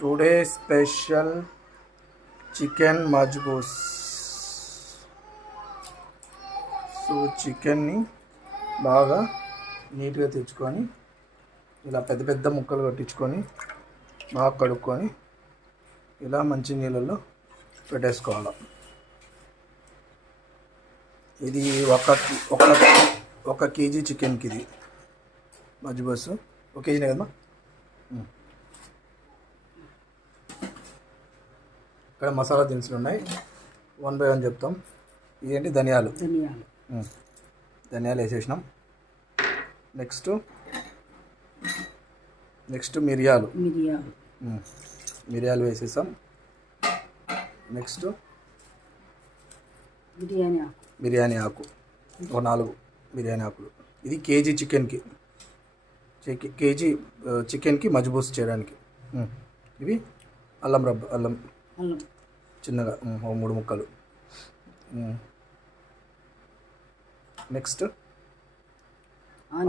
Today special chicken మజ్బూస్. So చికెన్ని బాగా నీట్గా తెచ్చుకొని ఇలా పెద్ద పెద్ద ముక్కలు కట్టించుకొని బాగా కడుక్కొని ఇలా మంచి నీళ్ళల్లో పెట్టేసుకోవాలి. ఇది ఒక కేజీ చికెన్కి ఇది మజ్బూస్. ఒక కేజీనే కదమ్మా. ఇక్కడ మసాలా దినుసులు ఉన్నాయి, 1 by 1 చెప్తాం. ఇదేంటి ధనియాలు వేసేసినాం. నెక్స్ట్ మిరియాలు వేసేసాం. నెక్స్ట్ బిర్యానీ ఆకు, ఒక 4 బిర్యానీ ఆకులు. ఇది కేజీ చికెన్కి మజ్బూస్ చేయడానికి. ఇవి అల్లం చిన్నగా 3 ముక్కలు. నెక్స్ట్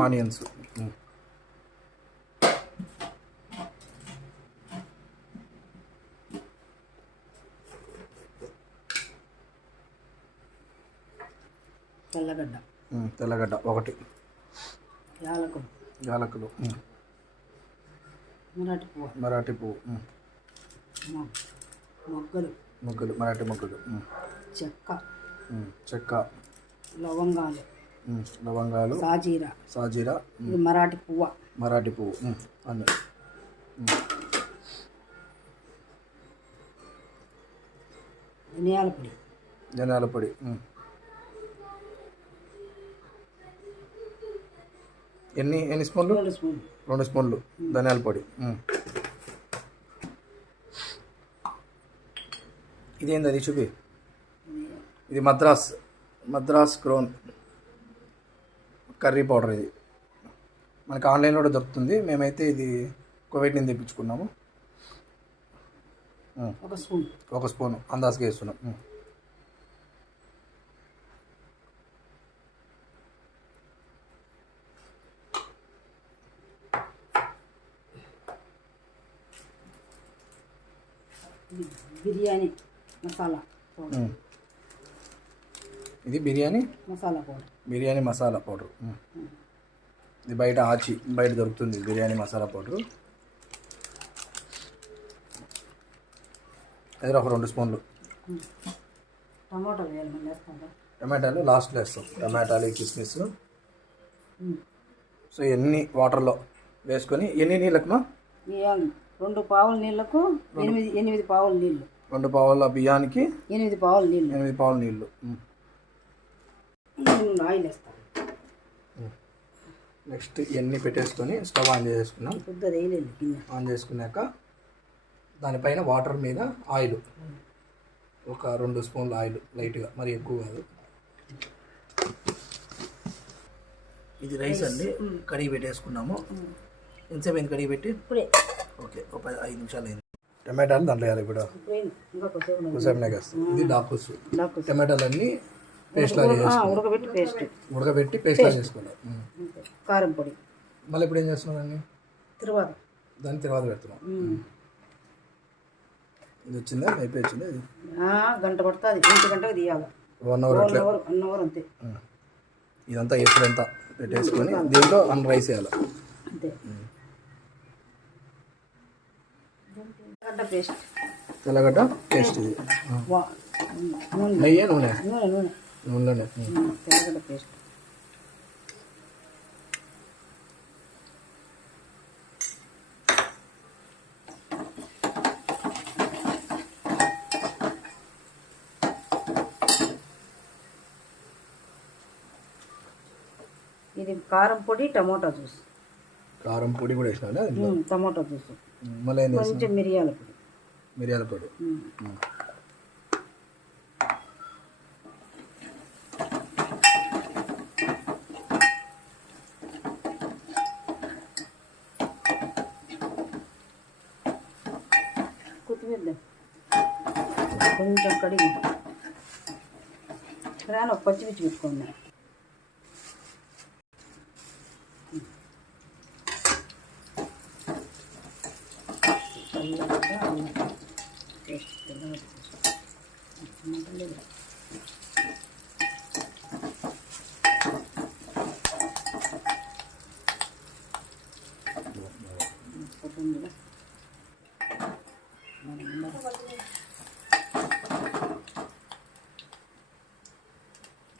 ఆనియన్స్, తెల్లగడ్డ 1, యాలకులు, మరాఠీ పువ్వు, మొగ్గలు, మరాఠీ మొగ్గలు, చెక్క, లవంగాలు, సాజీరా, మరాఠీ పువ్వు అన్నీ. ధనియాల పొడి ఎన్ని స్పూన్లు? 2 స్పూన్లు ధనియాల పొడి. ఇదేంది అది చూపి. ఇది మద్రాస్ క్రోన్ కర్రీ పౌడర్. ఇది మనకి ఆన్లైన్లో కూడా దొరుకుతుంది. మేమైతే ఇది కువైట్ నుంచి తెప్పించుకున్నాము. 1 స్పూన్ అందాజుగా వేస్తున్నాం. బిర్యానీ మసాలా పౌడర్. ఇది బిర్యానీ మసాలా పౌడర్. ఇది బయట దొరుకుతుంది బిర్యానీ మసాలా పౌడరు. అది ఒక 2 స్పూన్లు. టమాటాలు లాస్ట్లో వేస్తాం. టమాటాలు, కిస్మిస్. సో ఎన్ని వాటర్లో వేసుకొని ఎన్ని నీళ్ళకుమా? 2 పావుల నీళ్ళకు 8 పావుల నీళ్ళు. 2 పావుల బియ్యానికి 8 పావుల నీళ్ళు. 8 పావుల నీళ్ళు. ఆయిల్ వేస్తాం. నెక్స్ట్ ఇవన్నీ పెట్టేసుకొని స్టవ్ ఆన్ చేసుకున్నాం. ఆన్ చేసుకున్నాక దానిపైన వాటర్ మీద ఆయిల్, ఒక 2 స్పూన్ల ఆయిల్ లైట్గా, మరి ఎక్కువ కాదు. ఇది రైస్ అండి, కడిగి పెట్టేసుకున్నాము. ఎంతసేపు అయింది కడిగి పెట్టి? ఓకే, ఒక 5 నిమిషాలు అయింది. టమాటాలు దాంట్లో వేయాలి ఇప్పుడు. కుసేపునే వేస్తాం. ఇది డాకుస్. టమాటాలు అన్నీ పేస్ట్ లాగా ఉడకబెట్టి పేస్ట్ లాగా చేసుకోవాలి. కారం పొడి. మళ్ళీ ఇప్పుడు ఏం చేస్తున్నాం దాన్ని? తర్వాత పెడుతున్నాం. ఇది వచ్చిందా? అయిపోయి వచ్చిందా? ఇది గంట పడుతుంది. 1 గంటకు తీయాలి. 1 అవర్ అట్లా. 1 అవర్ అంతే. ఇదంతా ఎప్పుడంతా పెట్టేసుకొని దీంట్లో రైస్ వేయాలి. అంతే. తెల్లగడ్డ పేస్ట్. ఇది నెయ్యి, నూనెలోనే. తెల్లగడ్డ పేస్ట్. ఇది కారం పొడి, టమోటా జ్యూస్. కారం పొడి కూడా వేసినా, టమోటా జ్యూస్, మళ్ళీ కొంచెం మిరియాల పొడి. కొత్తిమీర కొంచెం కడిగి ఒక పచ్చిమిర్చి పెట్టుకోండి. అల్లం పేస్ట్ తెల్లగడ్డ పేస్ట్ కొత్తిమీర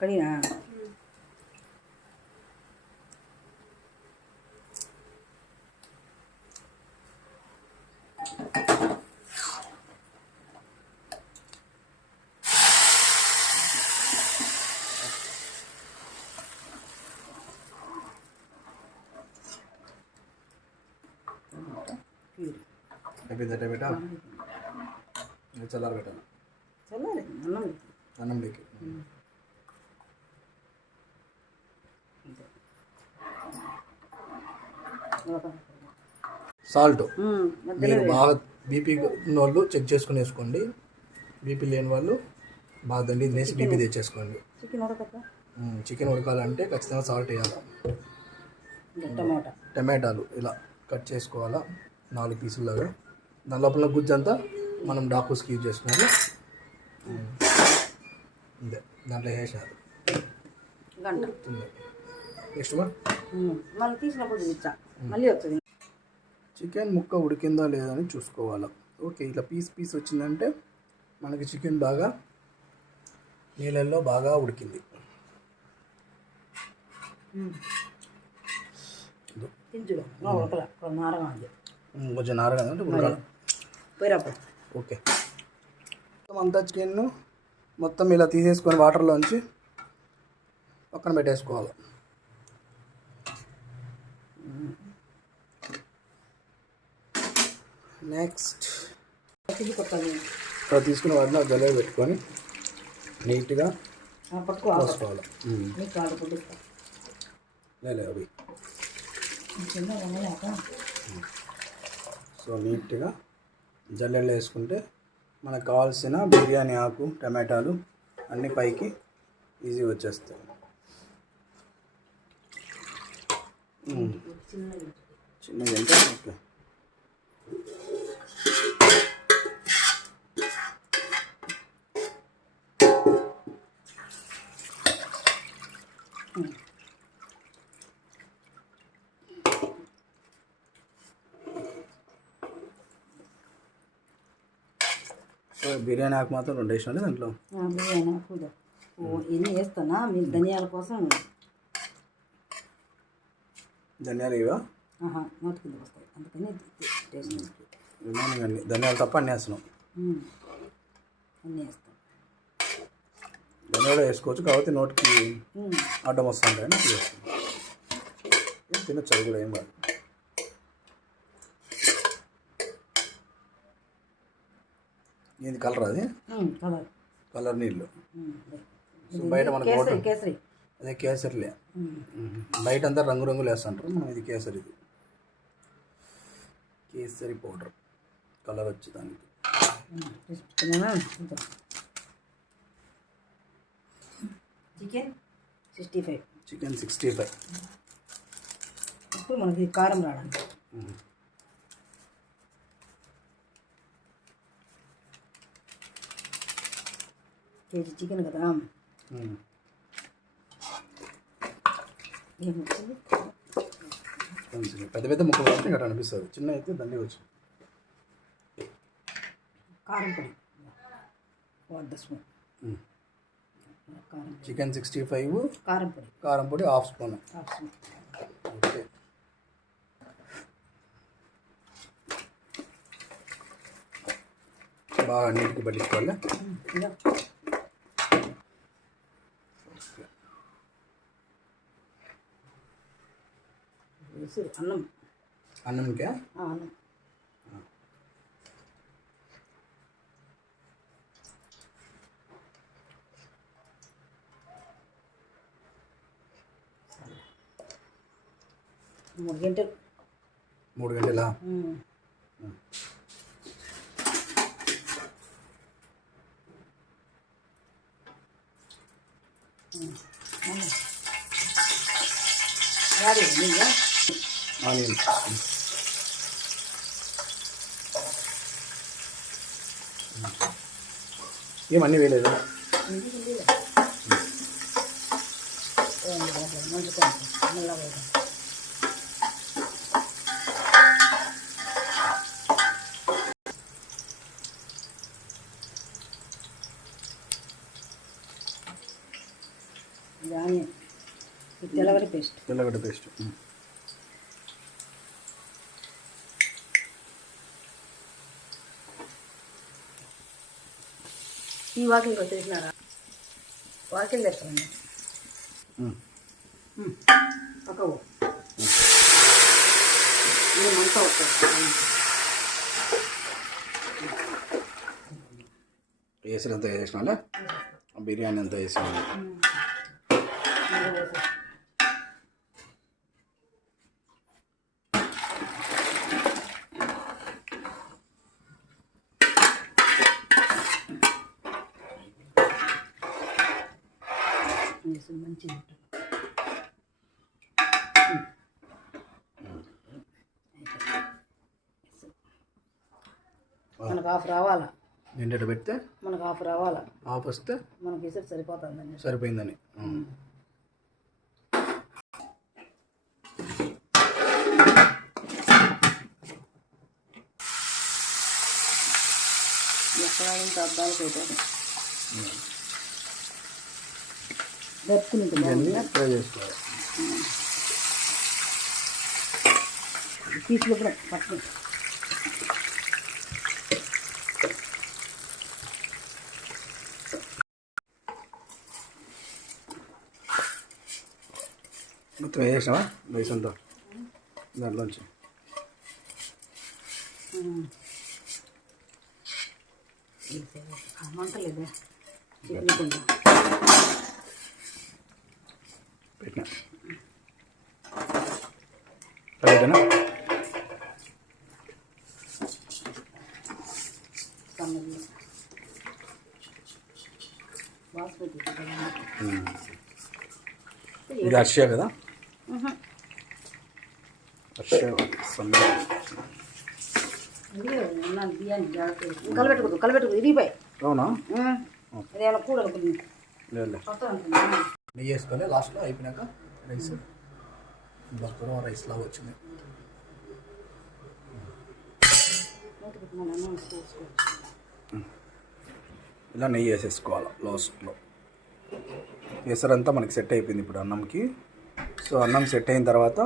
కడినా అయిపోయింది టమాటా ఇంకా చల్లారి పెట్టాలి చల్లారి అన్నంలోకి సాల్ట్ మీరు బాగా బీపీ ఉన్న వాళ్ళు చెక్ చేసుకుని వేసుకోండి, బీపీ లేని వాళ్ళు బాగా దండి తినేసి బీపీ తెచ్చేసుకోండి. చికెన్ ఉడకాలంటే ఖచ్చితంగా సాల్ట్ వేయాలి. టమాటాలు ఇలా కట్ చేసుకోవాలా 4 పీసుల్లాగా, దాని లోపల గుజ్జు అంతా మనం డాకుస్కి యూజ్ చేసుకోవాలి. అంతే, దాంట్లో వేసినారు నెక్స్ట్ మళ్ళీ తీసినప్పుడు మళ్ళీ వస్తుంది. చికెన్ ముక్క ఉడికిందా లేదా అని చూసుకోవాలా. ఓకే, ఇట్లా పీస్ వచ్చిందంటే మనకి చికెన్ బాగా నీళ్ళల్లో బాగా ఉడికింది. కొంచెం నారగా అంటే ఉడకాలి. ఓకే, మొత్తం అంతా చికెన్ మొత్తం ఇలా తీసేసుకొని వాటర్లోంచి పక్కన పెట్టేసుకోవాలి. నెక్స్ట్ ఇక్కడ తీసుకున్న వాటిని గలే పెట్టుకొని నీట్గా పోసుకోవాలి. లేదు అవి సో నీట్గా జల్లెళ్ళు వేసుకుంటే మనకు కావాల్సిన బిర్యానీ ఆకు టమాటాలు అన్నీ పైకి ఈజీ వచ్చేస్తాయి. చిన్నది అంటే ఓకే. సో బిర్యానీ ఆకు మాత్రం 2 వేసినా దాంట్లో. బిర్యానీ ఆకు ఎన్ని వేస్తానా మీరు ధనియాల కోసం. ధనియాలు ఇవా నోటి కింద వస్తాయి, అందుకని టేస్ట్ అన్ని ధనియాలు తప్ప అన్నీ వేస్తున్నాం. అన్నీ వేస్తాం. ధనియాలు వేసుకోవచ్చు, కాబట్టి నోటికి అడ్డం వస్తుంది అని తినచ్చు. అది కూడా ఏం కాదు. ఇది కలర్, అది కలర్ నీళ్ళు. బయట మనకు కేసరి, అదే కేసరిలే. బయట అంతా రంగురంగులు వేస్తుంటారు, మనం ఇది కేసరి. ఇది కేసరి పౌడర్ కలర్ వచ్చి దానికి. చికెన్ 65. ఇప్పుడు మనకి కారం రావడానికి కేజీ చికెన్ కదా. ఏమొచ్చింది పెద్ద పెద్ద ముక్కలు కాబట్టి ఇక్కడ అనిపిస్తుంది, చిన్న అయితే దండి వచ్చి. కారం పొడి 1 స్పూన్. చికెన్ 65 కారం పొడి ½ స్పూన్. ఓకే, బాగా నీటికి పట్టించుకోవాలి. అన్నంకే అన్నం మూడు గంటలా. ఆనియన్ ఏమన్నీ వేయలేదు తెల్లగడ్డ పేస్ట్ తెల్లగడ్డ పేస్ట్ ఈ వాకింగ్ వచ్చేసినారా వాకింగ్ తెస్తామండి పక్కవు మంట వస్తుంది వేసినంత వేసినా బిర్యానీ అంతా వేసినా మంచిగా మనకు హాఫ్ రావాలా నిండట పెడితే మనకు హాఫ్ రావాలా ఆఫ్ వస్తే మనకి ఇసరు సరిపోతుందండి సరిపోయిందని ఎక్కడ ఇంత అద్దాలకు అవుతుంది దొరుకుతుంది ఫ్రై చేసుకోవాలి పీసులు కూడా పట్టు మొత్తం వేసావా రైస్ అంతా దాంట్లోంచి మంటలేదా చికెన్ పెట్టినా రైతేనా బాస్మతి ఇది అర్షియా కదా అర్షియా బియ్యాన్ని కలబెట్టుకోదు ఇరిగిపోయి అవునా అదేమన్నా కూర అనుకుంటుంది నెయ్యి వేసుకోవాలి లాస్ట్లో అయిపోయినాక రైస్ బక్కరం రైస్ లాగా వచ్చింది ఇలా నెయ్యి వేసేసుకోవాలి లాస్ట్లో ఎసరంతా మనకి సెట్ అయిపోయింది ఇప్పుడు అన్నంకి సో అన్నం సెట్ అయిన తర్వాత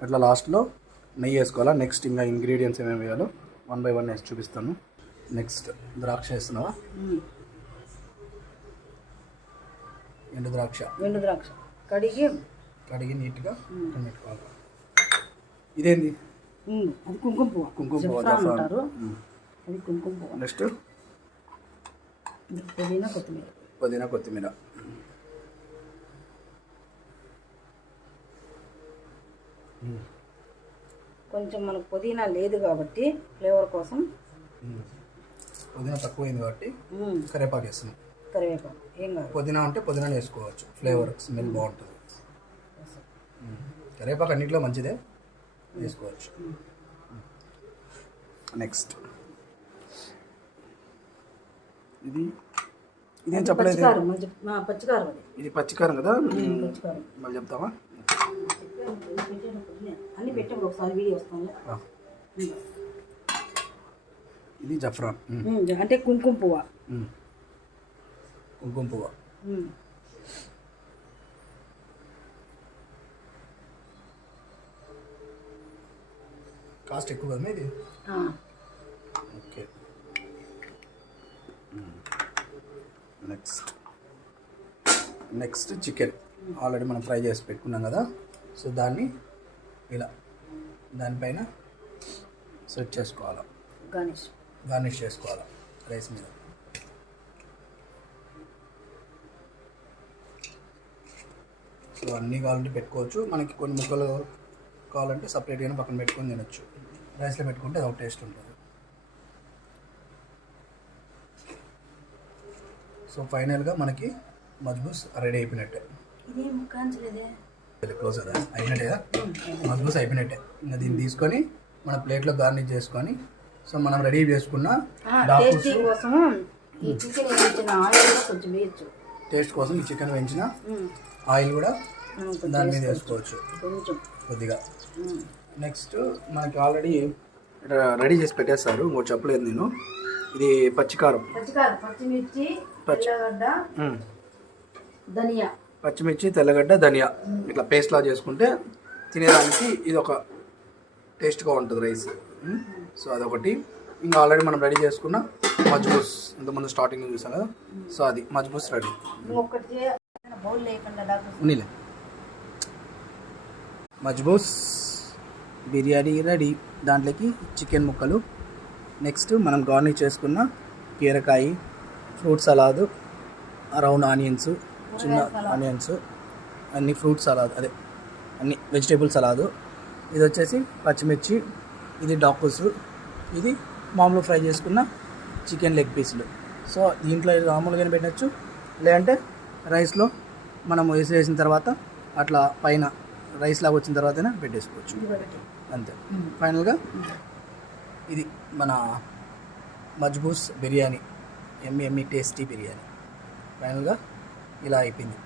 అట్లా లాస్ట్లో నెయ్యి వేసుకోవాలా నెక్స్ట్ ఇంకా ఇంగ్రీడియంట్స్ ఏమేమి వేయాలో 1 by 1 వేసి చూపిస్తాను నెక్స్ట్ ద్రాక్ష వేస్తున్నావా ఎండు ద్రాక్ష కడిగి నీట్గా పెట్టుకోవాలి ఇదేంది అది కుంకుమ పువ్వు అంటారు అది కుంకుమ పువ్వు నెక్స్ట్ పుదీనా కొత్తిమీర కొంచెం మనకు పుదీనా లేదు కాబట్టి ఫ్లేవర్ కోసం పుదీనా తక్కువైంది కాబట్టి కరివేపాకు వేస్తున్నాం కరివేపాకు ఏం కాదు పుదీనా అంటే పుదీనా వేసుకోవచ్చు ఫ్లేవర్ స్మెల్ బాగుంటుంది కరివేపాకు అన్నింటిలో మంచిదే వేసుకోవచ్చు నెక్స్ట్ ఇదేం చెప్పలేదు పచ్చికారం ఇది పచ్చికారం కదా మళ్ళీ చెప్తావా అన్ని పెట్టినప్పుడు ఒకసారి వీడియో వస్తాను ఇది జఫ్రాన్ అంటే కుంకుమ పువ్వు కాస్ట్ ఎక్కువ కదా ఇది ఓకే నెక్స్ట్ చికెన్ ఆల్రెడీ మనం ఫ్రై చేసి పెట్టుకున్నాం కదా సో దాన్ని ఇలా దానిపైన సెట్ చేసుకోవాలి గార్నిష్ చేసుకోవాలి రైస్ మీద సో అన్నీ కావాలంటే పెట్టుకోవచ్చు మనకి కొన్ని ముక్కలు కావాలంటే సపరేట్గానే పక్కన పెట్టుకొని తినొచ్చు రైస్లో పెట్టుకుంటే అది ఒక టేస్ట్ ఉంటుంది సో ఫైనల్గా మనకి మజ్బూస్ రెడీ అయిపోయినట్టే క్లోజ్ కదా అయినట్టే కదా మజ్బూస్ అయిపోయినట్టే ఇంకా దీన్ని తీసుకొని మన ప్లేట్లో గార్నిష్ చేసుకొని సో మనం రెడీ చేసుకున్న టేస్టీ కోసం ఈ చికెన్ వేయించిన ఆయిల్ కూడా కొంచెం వేయచ్చు. టేస్ట్ కోసం ఈ చికెన్ వేయించిన ఆయిల్ కూడా దాని మీద వేసుకోవచ్చు కొంచెం కొద్దిగా. నెక్స్ట్ మనకి ఆల్రెడీ రెడీ చేసి పెట్టేస్తారు, ఇంకో చెప్పలేదు నేను. ఇది పచ్చికారం, పచ్చిమిర్చి, తెల్లగడ్డ, ధనియా, పచ్చిమిర్చి, తెల్లగడ్డ, ధనియా ఇట్లా పేస్ట్ లా చేసుకుంటే తినేదానికి ఇది ఒక టేస్ట్గా ఉంటుంది రైస్. సో అదొకటి. ఇంకా ఆల్రెడీ మనం రెడీ చేసుకున్న మజ్బూస్, ఇంతకుముందు స్టార్టింగ్ చూసాం కదా, సో అది machboos ready. ఉన్నీలే machboos biryani ready. దాంట్లోకి చికెన్ ముక్కలు, నెక్స్ట్ మనం గార్నిష్ చేసుకున్న కీరకాయ, ఫ్రూట్ సలాదు, రౌండ్ ఆనియన్స్, చిన్న ఆనియన్స్, అన్ని ఫ్రూట్ సలాడ్, అదే అన్ని వెజిటేబుల్ సలాదు. ఇది వచ్చేసి పచ్చిమిర్చి, ఇది డాకుస్, ఇది మామూలు ఫ్రై చేసుకున్న చికెన్ లెగ్ పీసులు. సో దీంట్లో మామూలుగానే పెట్టచ్చు, లేదంటే రైస్లో మనం వేసిన తర్వాత అట్లా పైన రైస్ లాగా వచ్చిన తర్వాతనే పెట్టేసుకోవచ్చు అంతే. ఫైనల్గా ఇది మన మజ్బూస్ బిర్యానీ, ఎమ్మి టేస్టీ బిర్యానీ ఫైనల్గా ఇలా అయిపోయింది.